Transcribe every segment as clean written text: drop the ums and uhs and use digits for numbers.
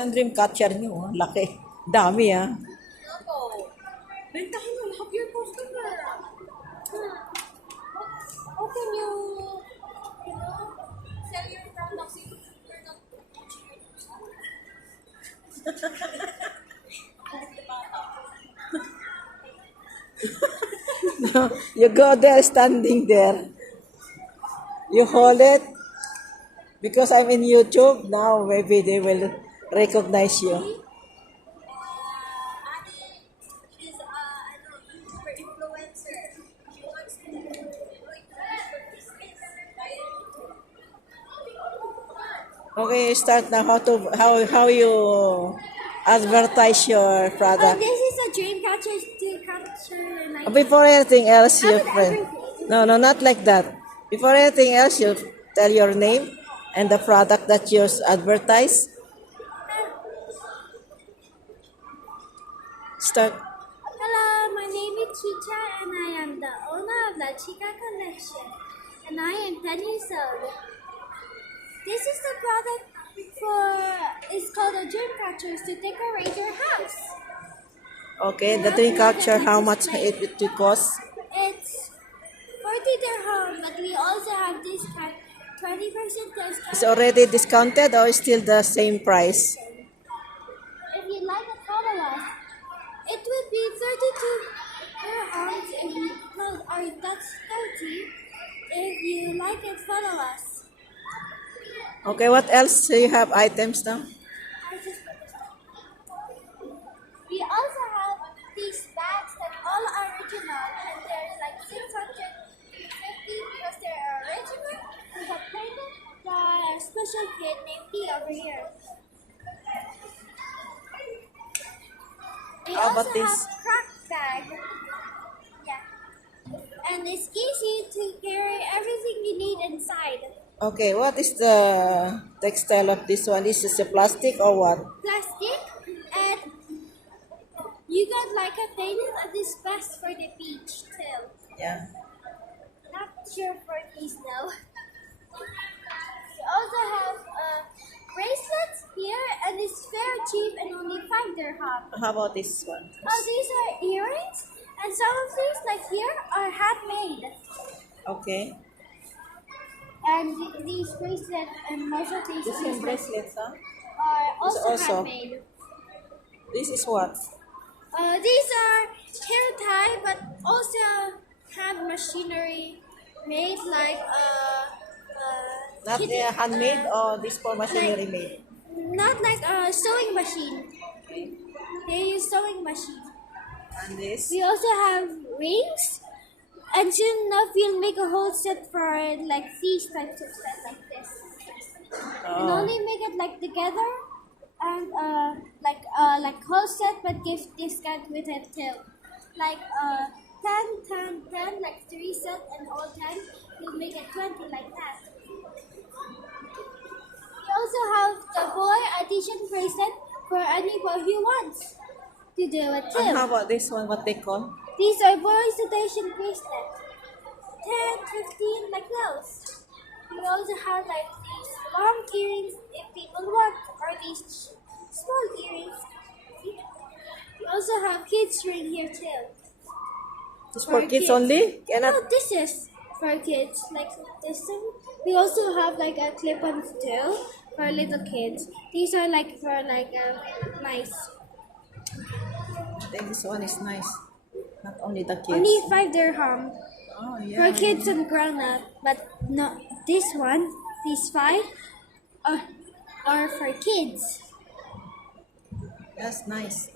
Ang dream catcher niyo, laki. Dami ah. Ako. Bentahin mo, help your customer. How can you sell your products if you're not You go there, standing there. You hold it. Because I'm in YouTube now, maybe they will recognize you. she's YouTuber influencer. She wants to do business. Okay, start now. How you advertise your product? This is a dream catcher to capture like Before anything else, you Not friend. everything. No, not like that. Before anything else, you tell your name and the product that you advertise. Start. Hello, my name is Chicha and I am the owner of the Chica Collection and I am 10 years old. This is the product it's called a dream catcher to decorate your house. Okay, the tree capture, how much it will cost? It's 40 dirham, but we also have discount, 20% discount. It's already discounted or still the same price? If you'd like to follow us, it would be 32 dirham Okay, what else do you have items now? We also have these bags that all are original, and they're like 650 because they're original. We have painted by a special kid named P over here. We How also about this? have crack bag. Yeah. And it's easy to carry everything you need inside. Okay, what is the textile of this one? Is this a plastic or what? Plastic, and you got like a painted and it's best for the beach too. Yeah. Not sure for these now. We also have bracelets here, and it's very cheap and only 5 dirham. How about this one? Oh, these are earrings, and some of these, like here, are handmade. Okay. And these bracelets and most of these This is bracelets bracelets, huh? are also also- handmade. This is what? These are hair tie, but also hand machinery made like Not handmade or this for machinery made? not like a sewing machine. Okay. They use sewing machine. And this? We also have rings, and soon enough we'll make a whole set for like these types of set like this. And Oh. only make it like together and like whole set, but give discount with it too. Like 10, 10, 10, like 3 set and all 10, we'll make it 20 like that. We also have the boy addition bracelet for any boy who wants to do it too. And how about this one? What they call? These are boys addition bracelet. 10, 15 like those. We also have like these long earrings if people want, or these small earrings. We also have kids ring here too. This for kids kids. only? Cannot. Oh, this is for kids, like this one. We also have like a clip-on too for little kids. These are like for like nice. I think this one is nice. Not only the kids. Only 5 dirham Oh, for yeah. kids and grown up, but not this one. These 5 are for kids. That's nice.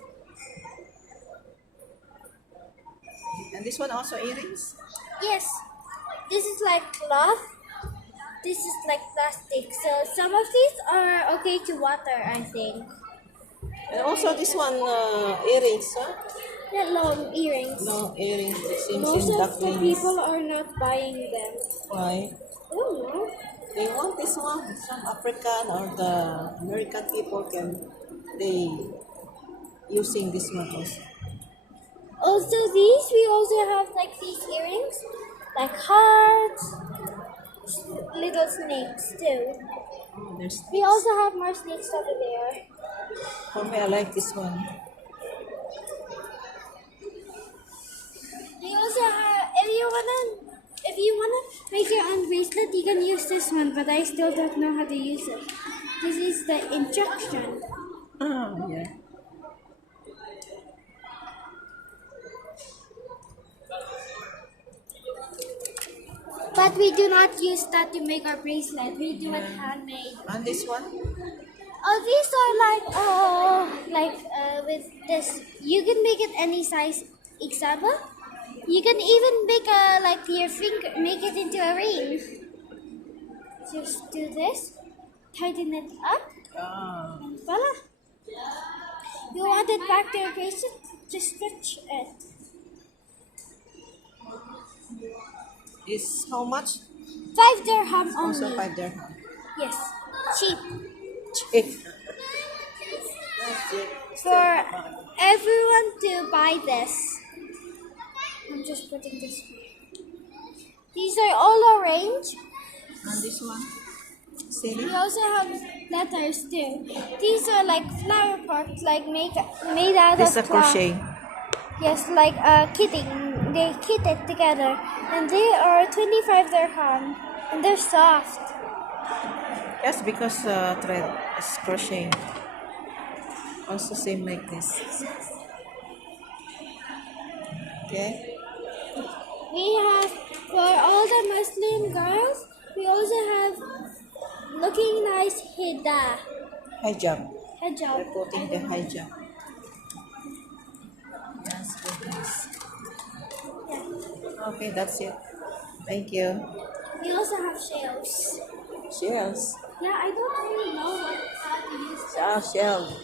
And this one also earrings? Yes, this is like cloth. This is like plastic. So some of these are okay to water, I think. And also this one earrings, huh? Not long earrings. No earrings. It seems Most in of the ducklings. people are not buying them. Why? I don't know. They want this one. Some African or the American people they using this one also. Also, these we also have like these earrings, like hearts, little snakes too. Oh, there's We also have more snakes over there. for me I like this one. We also have, if you wanna make your own bracelet, you can use this one, but I still don't know how to use it. This is the instruction. Oh, yeah. But we do not use that to make our bracelet. We do it handmade. And this one? Oh, these are like with this. You can make it any size. Example, you can even make like your finger, make it into a ring. Just do this, tighten it up, Ah. and voila. You want it back to your bracelet? Just stretch it. Is how much? 5 dirham Also only. 5 dirham. Yes, cheap. Cheap. That's it. For everyone to buy this. I'm just putting this. These are all arranged. And this one? We Silly? also have letters too. These are like flower pots, like made out This is a of cloth. crochet. Yes, like kitting. They kit it together, and they are 25 dirham, and they're soft. Yes, because thread is crochet. Also same like this. Okay. We have for all the Muslim girls. We also have looking nice hijab. Hijab. Hijab. We're putting the hijab. Yes, goodness. Yeah. Okay, that's it. Thank you. We also have shells. Shells. Yeah, I don't really know how to use them. Shell.